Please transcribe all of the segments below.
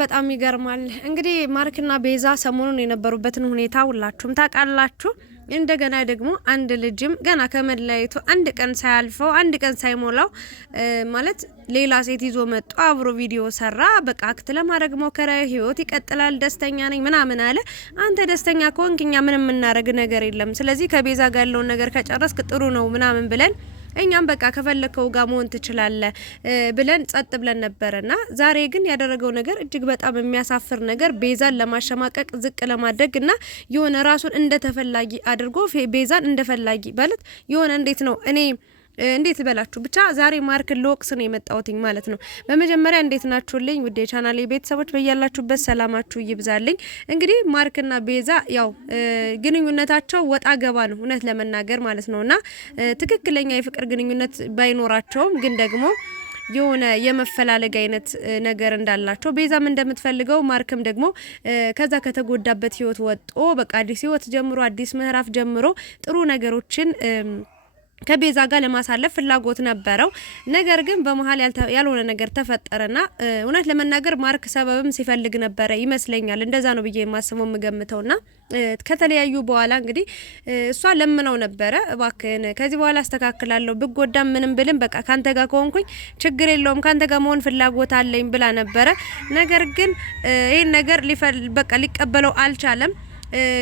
በጣም ይገርማል። እንግዲህ ማርክና ቤዛ ሰሞኑን የነበሩበትን ሁኔታ ሁላችሁም ታውቃላችሁ። እንደገና ደግሞ አንድ ልጅም ገና ከመለያየቱ አንድ ቀን ሳያልፈው አንድ ቀን ሳይሞላው ማለት ሌላ ሴት ይዞ መጥቶ አብሮ ቪዲዮ ሰራ። በቃ አክት ለማድረግ ሞከረ። ህይወት ይቀጥላል፣ ደስተኛ ነኝ ምናምን አለ። አንተ ደስተኛ ከሆንክ እኛ ምንም የምናረግ ነገር የለም። ስለዚህ ከቤዛ ጋር ያለውን ነገር ከጨረስክ ጥሩ ነው ምናምን ብለን እኛም በቃ ከፈለከው ጋር መሆን ትችላለህ ብለን ጸጥ ብለን ነበርና ዛሬ ግን ያደረገው ነገር እጅግ በጣም የሚያሳፍር ነገር ቤዛን ለማሸማቀቅ ዝቅ ለማድረግና የሆነ ራሱን እንደተፈላጊ አድርጎ ቤዛን እንደፈላጊ ማለት የሆነ እንዴት ነው እኔ እንዴት በላችሁ ብቻ ዛሬ ማርክን ለወቅስ ነው የመጣውትኝ ማለት ነው። በመጀመሪያ እንዴት ናችሁልኝ ውድ የቻናሌ ቤተሰቦች፣ በያላችሁበት ሰላማችሁ ይብዛልኝ። እንግዲህ ማርክና ቤዛ ያው ግንኙነታቸው ወጣ ገባ ነው እውነት ለመናገር ማለት ነውና ትክክለኛ የፍቅር ግንኙነት ባይኖራቸውም ግን ደግሞ የሆነ የመፈላለግ አይነት ነገር እንዳላቸው ቤዛም እንደምትፈልገው ማርክም ደግሞ ከዛ ከተጎዳበት ህይወት ወጥቶ በቃ አዲስ ህይወት ጀምሮ አዲስ ምዕራፍ ጀምሮ ጥሩ ነገሮችን ከቤዛ ጋር ለማሳለፍ ፍላጎት ነበረው። ነገር ግን በመሃል ያልሆነ ነገር ተፈጠረና እውነት ለመናገር ማርክ ሰበብም ሲፈልግ ነበረ ይመስለኛል። እንደዛ ነው ብዬ የማስበው የምገምተውና ከተለያዩ በኋላ እንግዲህ እሷ ለምነው ነበረ እባክህን ከዚህ በኋላ አስተካክላለሁ ብጎዳም ምንም ብልም በቃ ካንተ ጋር ከሆንኩኝ ችግር የለውም ካንተ ጋር መሆን ፍላጎት አለኝ ብላ ነበረ። ነገር ግን ይሄን ነገር በቃ ሊቀበለው አልቻለም።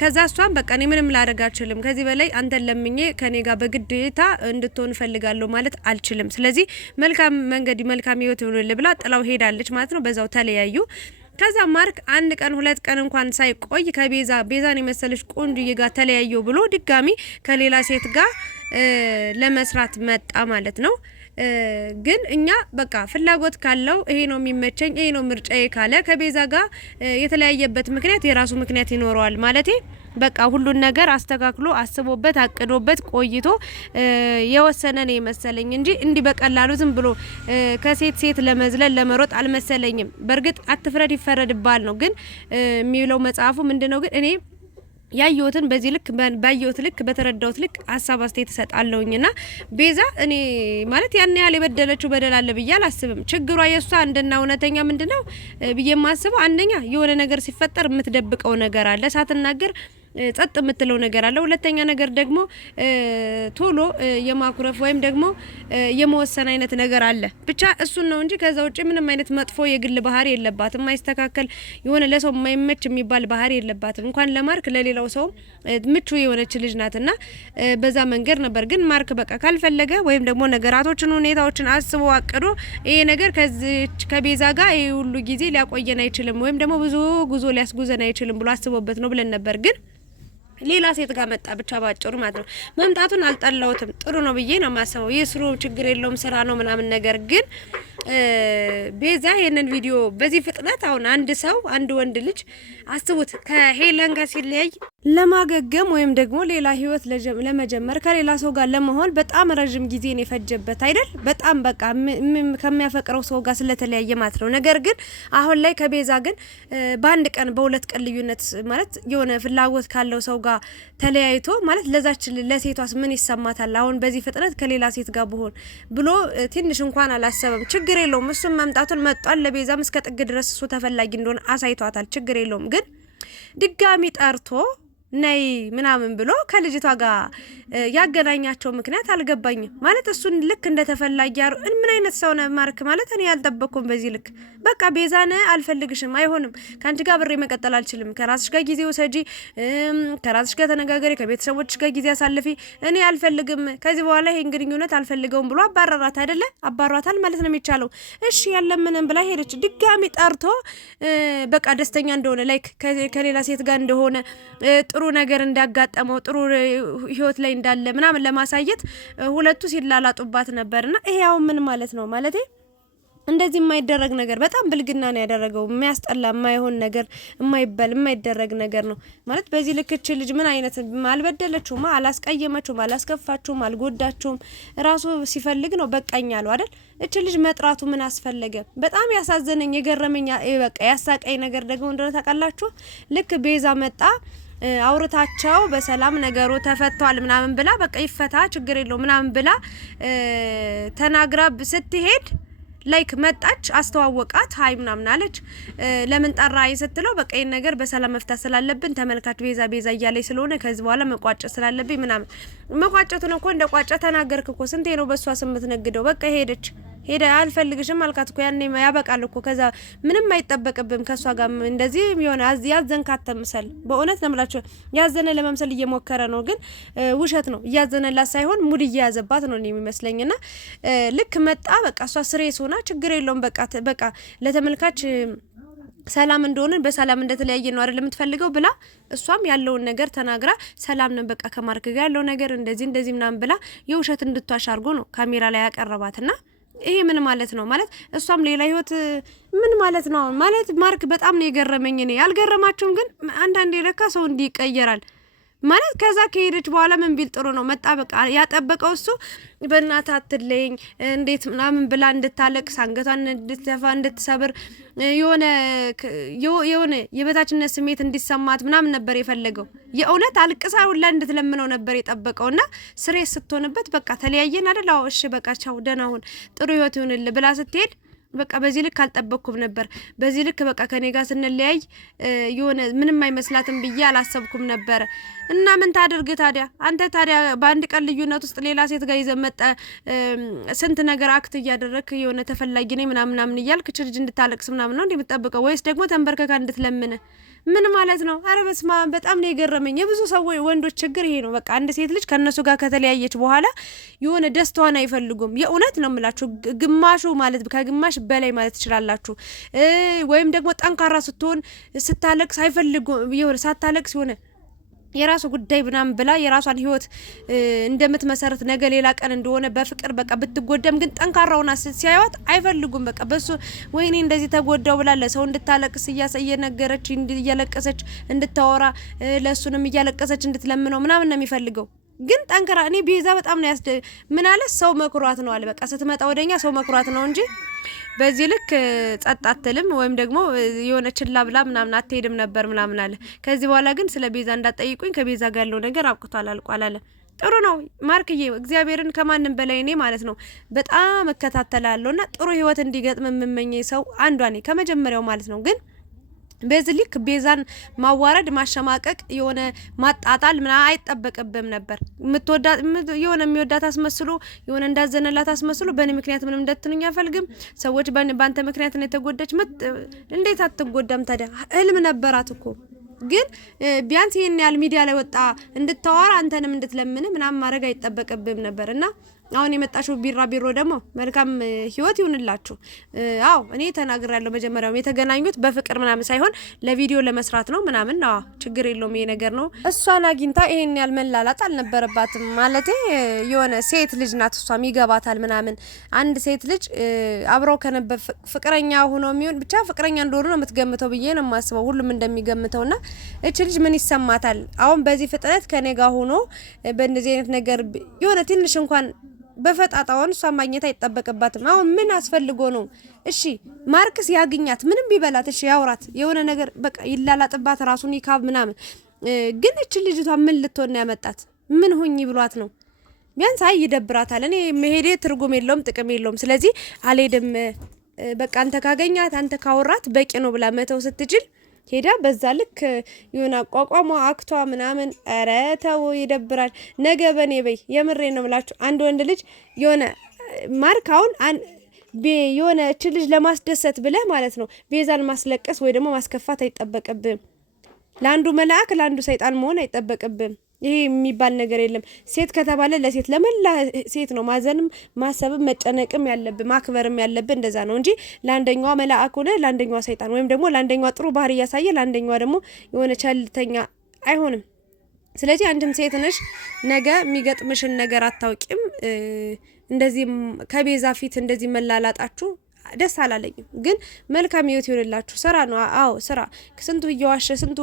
ከዛ እሷን በቃ እኔ ምንም ላደርግ አልችልም፣ ከዚህ በላይ አንተን ለምኜ ከኔ ጋር በግዴታ እንድትሆን ፈልጋለሁ ማለት አልችልም። ስለዚህ መልካም መንገድ መልካም ህይወት ይሁንልህ ብላ ጥላው ሄዳለች ማለት ነው። በዛው ተለያዩ። ከዛ ማርክ አንድ ቀን ሁለት ቀን እንኳን ሳይቆይ ቤዛን የመሰለች ቆንጆዬ ጋር ተለያየው ብሎ ድጋሚ ከሌላ ሴት ጋር ለመስራት መጣ ማለት ነው። ግን እኛ በቃ ፍላጎት ካለው ይሄ ነው የሚመቸኝ ይሄ ነው ምርጫዬ ካለ ከቤዛ ጋር የተለያየበት ምክንያት የራሱ ምክንያት ይኖረዋል ማለቴ በቃ ሁሉን ነገር አስተካክሎ አስቦበት አቅዶበት ቆይቶ የወሰነ ነው መሰለኝ እንጂ እንዲ በቀላሉ ዝም ብሎ ከሴት ሴት ለመዝለል ለመሮጥ አልመሰለኝም። በርግጥ አትፍረድ ይፈረድባል ነው ግን የሚለው መጽሐፉ ምንድነው ግን እኔ ያየሁትን በዚህ ልክ ባየሁት ልክ በተረዳሁት ልክ ሀሳብ አስተያየት እሰጣለሁኝና ቤዛ እኔ ማለት ያን ያህል የበደለችው በደል አለ ብዬ አላስብም። ችግሯ የሷ እንደና እውነተኛ ምንድነው ብዬ ማስበው አንደኛ የሆነ ነገር ሲፈጠር የምትደብቀው ነገር አለ ሳትናገር ጸጥ የምትለው ነገር አለ። ሁለተኛ ነገር ደግሞ ቶሎ የማኩረፍ ወይም ደግሞ የመወሰን አይነት ነገር አለ። ብቻ እሱን ነው እንጂ ከዛ ውጪ ምንም አይነት መጥፎ የግል ባህሪ የለባትም። የማይስተካከል የሆነ ለሰው የማይመች የሚባል ባህሪ የለባትም። እንኳን ለማርክ ለሌላው ሰው ምቹ የሆነች ልጅ ናትና በዛ መንገድ ነበር። ግን ማርክ በቃ ካልፈለገ ወይም ደግሞ ነገራቶችን ሁኔታዎችን አስቦ አቅዶ ይሄ ነገር ከቤዛ ጋር ይሄ ሁሉ ጊዜ ሊያቆየን አይችልም ወይም ደግሞ ብዙ ጉዞ ሊያስጉዘን አይችልም ብሎ አስቦበት ነው ብለን ነበር ግን ሌላ ሴት ጋር መጣ ብቻ ባጭሩ ማለት ነው። መምጣቱን አልጠላውትም ጥሩ ነው ብዬ ነው ማሰበው። የስሩ ችግር የለውም ስራ ነው ምናምን ነገር ግን ቤዛ ይሄንን ቪዲዮ በዚህ ፍጥነት አሁን አንድ ወንድ ልጅ አስቡት ከሄለን ጋር ሲለያይ ለማገገም ወይም ደግሞ ሌላ ህይወት ለመጀመር ከሌላ ሰው ጋር ለመሆን በጣም ረጅም ጊዜ ነው የፈጀበት አይደል? በጣም በቃ ከሚያፈቅረው ሰው ጋር ስለተለያየ ማለት ነው። ነገር ግን አሁን ላይ ከቤዛ ግን በአንድ ቀን በሁለት ቀን ልዩነት ማለት የሆነ ፍላጎት ካለው ሰው ጋር ተለያይቶ ማለት ለዛች ለሴቷስ ምን ይሰማታል? አሁን በዚህ ፍጥነት ከሌላ ሴት ጋር ብሆን ብሎ ትንሽ እንኳን አላሰበም። ችግር የለውም እሱም መምጣቱን መጣል ለቤዛም እስከ ጥግ ድረስ እሱ ተፈላጊ እንደሆነ አሳይቷታል። ችግር የለውም ግን ድጋሚ ጠርቶ ነይ ምናምን ብሎ ከልጅቷ ጋር ያገናኛቸው ምክንያት አልገባኝም። ማለት እሱን ልክ እንደተፈላጊ ምን አይነት ሰው ነው ማርክ ማለት እኔ ያልጠበቅኩም በዚህ ልክ በቃ ቤዛነ አልፈልግሽም፣ አይሆንም፣ ካንቺ ጋር ብሬ መቀጠል አልችልም፣ ከራስሽ ጋር ጊዜ ወሰጂ፣ ከራስሽ ጋር ተነጋገሪ፣ ከቤተሰቦችሽ ጋር ጊዜ አሳልፊ፣ እኔ አልፈልግም፣ ከዚህ በኋላ ይሄን ግንኙነት አልፈልገውም ብሎ አባረራት አይደለ? አባሯታል ማለት ነው የሚቻለው። እሺ ያለምንም ብላ ሄደች። ድጋሚ ጠርቶ በቃ ደስተኛ እንደሆነ ላይክ ከሌላ ሴት ጋር እንደሆነ ጥሩ ነገር እንዳጋጠመው ጥሩ ህይወት ላይ እንዳለ ምናምን ለማሳየት ሁለቱ ሲላላጡባት ነበርና ይሄው ምን ማለት ነው ማለቴ እንደዚህ የማይደረግ ነገር በጣም ብልግና ነው ያደረገው። የሚያስጠላ የማይሆን ነገር የማይደረግ ነገር ነው ማለት በዚህ ልክች ልጅ ምን አይነት አልበደለችውም፣ አላስቀየመችውም፣ አላስከፋችውም፣ አልጎዳችውም። ራሱ ሲፈልግ ነው በቃኝ አለው አይደል? እቺ ልጅ መጥራቱ ምን አስፈለገ? በጣም ያሳዘነኝ የገረመኝ በቃ ያሳቀኝ ነገር ደግሞ እንደሆነ ታውቃላችሁ ልክ ቤዛ መጣ አውርታቸው በሰላም ነገሩ ተፈቷል ምናምን ብላ በቃ ይፈታ ችግር የለው ምናምን ብላ ተናግራ ስትሄድ ላይክ መጣች አስተዋወቃት ሃይ ምናምን አለች ለምን ጠራኝ ስትለው በቃ ይሄን ነገር በሰላም መፍታት ስላለብን ተመልካች ቤዛ እያለኝ ስለሆነ ከዚህ በኋላ መቋጨት ስላለብኝ ምናምን መቋጨቱን እኮ እንደ ቋጨ ተናገርክ እኮ ስንቴ ነው በሷ ስም የምትነግደው በቃ ሄደ አልፈልግሽም አልካት እኮ ያኔ ያበቃል እኮ ከዛ ምንም አይጠበቅብም ከሷ ጋር እንደዚህ የሆነ ያዘንካት ተምሰል በእውነት ነው የምላችሁ ያዘነ ለመምሰል እየሞከረ ነው ግን ውሸት ነው ያዘነላት ሳይሆን ሙድ እየያዘባት ነው የሚመስለኝና ልክ መጣ በቃ እሷ ስሬስ ሆና ችግር የለውም በቃ ለተመልካች ሰላም እንደሆነ በሰላም እንደተለያየ ነው አይደል የምትፈልገው ብላ እሷም ያለውን ነገር ተናግራ ሰላም ነው በቃ ከማርክ ጋር ያለው ነገር እንደዚህ ምናምን ብላ የውሸት እንድትዋሽ አድርጎ ነው ካሜራ ላይ ያቀረባትና ይሄ ምን ማለት ነው ማለት እሷም ሌላ ህይወት ምን ማለት ነው ማለት ማርክ በጣም ነው የገረመኝ እኔ ያልገረማችሁም ግን አንዳንዴ ለካ ሰው እንዲቀየራል ማለት ከዛ ከሄደች በኋላ ምን ቢል ጥሩ ነው መጣበቃ ያጠበቀው እሱ በእናት አትለኝ እንዴት ምናምን ብላ እንድታለቅስ አንገቷን እንድትተፋ እንድትሰብር የሆነ የበታችነት ስሜት እንዲሰማት ምናምን ነበር የፈለገው የእውነት አልቅሳ ሁላ እንድትለምነው ነበር የጠበቀውና ስሬስ ስትሆንበት በቃ ተለያየን አይደል አዎ እሺ በቃ ቻው ደህና ሁን ጥሩ ህይወት ይሁንልህ ብላ ስትሄድ በቃ በዚህ ልክ አልጠበቅኩም ነበር በዚህ ልክ በቃ ከኔ ጋር ስንለያይ የሆነ ምንም አይመስላትም ብዬ አላሰብኩም ነበር እና ምን ታደርግ ታዲያ አንተ ታዲያ በአንድ ቀን ልዩነት ውስጥ ሌላ ሴት ጋር ይዘመጣ ስንት ነገር አክት እያደረክ የሆነ ተፈላጊ ነኝ ምናምን እያልክ ልጅ እንድታለቅስ ምናምን ነው እንደምትጠብቀው ወይስ ደግሞ ተንበርከካ እንድትለምን ምን ማለት ነው አረ በስማ በጣም ነው የገረመኝ የብዙ ሰዎች ወንዶች ችግር ይሄ ነው በቃ አንድ ሴት ልጅ ከነሱ ጋር ከተለያየች በኋላ የሆነ ደስታዋን አይፈልጉም የእውነት ነው የምላችሁ ግማሹ ማለት ከግማሽ በላይ ማለት ትችላላችሁ ወይም ደግሞ ጠንካራ ስትሆን ስታለቅስ አይፈልጉም የሆነ ሳታለቅስ የሆነ የራሱ ጉዳይ ብናም ብላ የራሷን ህይወት እንደምትመሰረት ነገ ሌላ ቀን እንደሆነ በፍቅር በቃ ብትጎደም ግን ጠንካራውና ሲያዩት አይፈልጉም በቃ በሱ ወይኔ እንደዚህ ተጎዳው ብላ ለሰው እንድታለቅስ እየነገረች እያለቀሰች እንድታወራ ለሱንም እያለቀሰች እንድትለምነው ምናምን ነው የሚፈልገው ግን ጠንካራ እኔ ቤዛ በጣም ነው ምን አለ ሰው መኩራት ነው አለ በቃ ስትመጣ ወደኛ ሰው መኩራት ነው እንጂ በዚህ ልክ ጸጥ አትልም ወይም ደግሞ የሆነ ችላ ብላ ምናምን አትሄድም ነበር ምናምን አለ ከዚህ በኋላ ግን ስለ ቤዛ እንዳጠይቁኝ ከቤዛ ጋር ያለው ነገር አብቅቷል አልቋል አለ ጥሩ ነው ማርክዬ እግዚአብሔርን ከማንም በላይ እኔ ማለት ነው በጣም እከታተላለሁና ጥሩ ህይወት እንዲገጥም የምመኘ ሰው አንዷ ነኝ ከመጀመሪያው ማለት ነው ግን በዚህ ልክ ቤዛን ማዋረድ ማሸማቀቅ የሆነ ማጣጣል ምና አይጠበቅብም ነበር ምትወዳት የሆነ የሚወዳት አስመስሎ የሆነ እንዳዘነላት አስመስሎ በእኔ ምክንያት ምንም እንደትንኛ ፈልግም ሰዎች ባንተ ምክንያት ነው የተጎዳች እንዴት አትጎዳም ታዲያ ህልም ነበራት እኮ ግን ቢያንስ ይሄን ያህል ሚዲያ ላይ ወጣ እንድታወራ አንተንም እንድትለምን ምናምን ማድረግ አይጠበቅብም ነበርና አሁን የመጣሽው ቢሮ ደግሞ መልካም ህይወት ይሁንላችሁ አው እኔ ተናግራለሁ መጀመሪያው የተገናኙት በፍቅር ምናምን ሳይሆን ለቪዲዮ ለመስራት ነው ምናምን ነው ችግር የለውም ይሄ ነገር ነው እሷን አግኝታ ይሄን ያህል መላላጥ አልነበረባትም ማለት የሆነ ሴት ልጅ ናት እሷም ይገባታል ምናምን አንድ ሴት ልጅ አብረው ከነበረ ፍቅረኛ ሆኖ የሚሆን ብቻ ፍቅረኛ እንደሆነ ነው የምትገምተው ብዬ ነው የማስበው ሁሉም እንደሚገምተውና እቺ ልጅ ምን ይሰማታል አሁን በዚህ ፍጥነት ከኔ ጋር ሆኖ በእንደዚህ አይነት ነገር የሆነ ትንሽ እንኳን በፈጣጣውን እሷ ማግኘት አይጠበቅባትም አሁን ምን አስፈልጎ ነው እሺ ማርክስ ያግኛት ምንም ቢበላት እሺ ያውራት የሆነ ነገር በቃ ይላላጥባት ራሱን ይካብ ምናምን ግን እቺ ልጅቷ ምን ልትሆን ነው ያመጣት ምን ሁኚ ብሏት ነው ቢያንስ ይደብራታል እኔ መሄዴ ትርጉም የለውም ጥቅም የለውም ስለዚህ አልሄድም በቃ አንተ ካገኛት አንተ ካወራት በቂ ነው ብላ መተው ስትችል ሄዳ በዛ ልክ የሆነ አቋቋሟ አክቷ ምናምን ኧረ ተው ይደብራል ነገ በኔ በይ የምሬ ነው ብላችሁ አንድ ወንድ ልጅ የሆነ ማርካውን የሆነ እቺ ልጅ ለማስደሰት ብለ ማለት ነው ቤዛን ማስለቀስ ወይ ደግሞ ማስከፋት አይጠበቅብም ለአንዱ መልአክ ለአንዱ ሰይጣን መሆን አይጠበቅብም ይሄ የሚባል ነገር የለም ሴት ከተባለ ለሴት ለመላ ሴት ነው ማዘንም ማሰብም መጨነቅም ያለብን ማክበርም ያለብን እንደዛ ነው እንጂ ለአንደኛዋ መልአክ ሆነ ለአንደኛዋ ሰይጣን ወይም ደግሞ ለአንደኛዋ ጥሩ ባህሪ ያሳየ ለአንደኛዋ ደግሞ የሆነ ቸልተኛ አይሆንም ስለዚህ አንድም ሴት ነሽ ነገ የሚገጥምሽን ነገር አታውቂም እንደዚህ ከቤዛ ፊት እንደዚህ መላላጣችሁ ደስ አላለኝም ግን መልካም ህይወት ይሆንላችሁ ስራ ነው አዎ ስራ ስንቱ እየዋሸ ስንቱ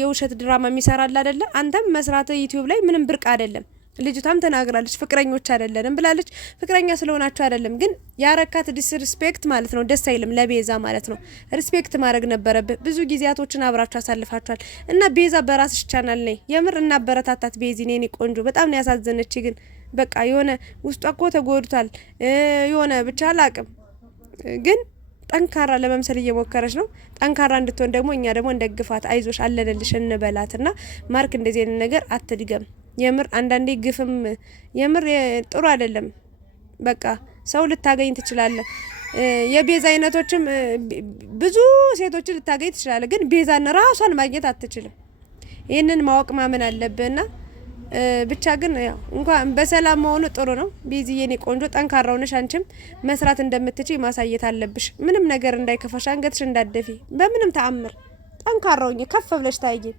የውሸት ድራማ የሚሰራል አይደለ አንተም መስራት ዩቲዩብ ላይ ምንም ብርቅ አይደለም ልጅቷም ተናግራለች ፍቅረኞች አይደለንም ብላለች ፍቅረኛ ስለሆናችሁ አይደለም ግን ያረካት ዲስሪስፔክት ማለት ነው ደስ አይልም ለቤዛ ማለት ነው ሪስፔክት ማድረግ ነበረብህ ብዙ ጊዜያቶችን አብራችሁ አሳልፋችኋል እና ቤዛ በራስሽ ቻናል ነይ የምር እና በረታታት ቤዚ ነኝ ቆንጆ በጣም ነው ያሳዘነች ግን በቃ የሆነ ውስጧ እኮ ተጎድቷል የሆነ ብቻ አላቅም ግን ጠንካራ ለመምሰል እየሞከረች ነው። ጠንካራ እንድትሆን ደግሞ እኛ ደግሞ እንደግፋት፣ አይዞሽ አለንልሽ እንበላትና ማርክ እንደዚህ አይነት ነገር አትድገም። የምር አንዳንዴ ግፍም የምር ጥሩ አይደለም። በቃ ሰው ልታገኝ ትችላለህ። የቤዛ አይነቶችም ብዙ ሴቶችን ልታገኝ ትችላለህ፣ ግን ቤዛን ራሷን ማግኘት አትችልም። ይህንን ማወቅ ማመን አለብህና ብቻ ግን ያው እንኳን በሰላም መሆኑ ጥሩ ነው። ቤዚዬ የኔ ቆንጆ ጠንካራ ሆነሽ አንቺም መስራት እንደምትችይ ማሳየት አለብሽ። ምንም ነገር እንዳይከፋሽ፣ አንገትሽ እንዳደፊ በምንም ተአምር ጠንካራ ሆኜ ከፍ ብለሽ ታይኝ።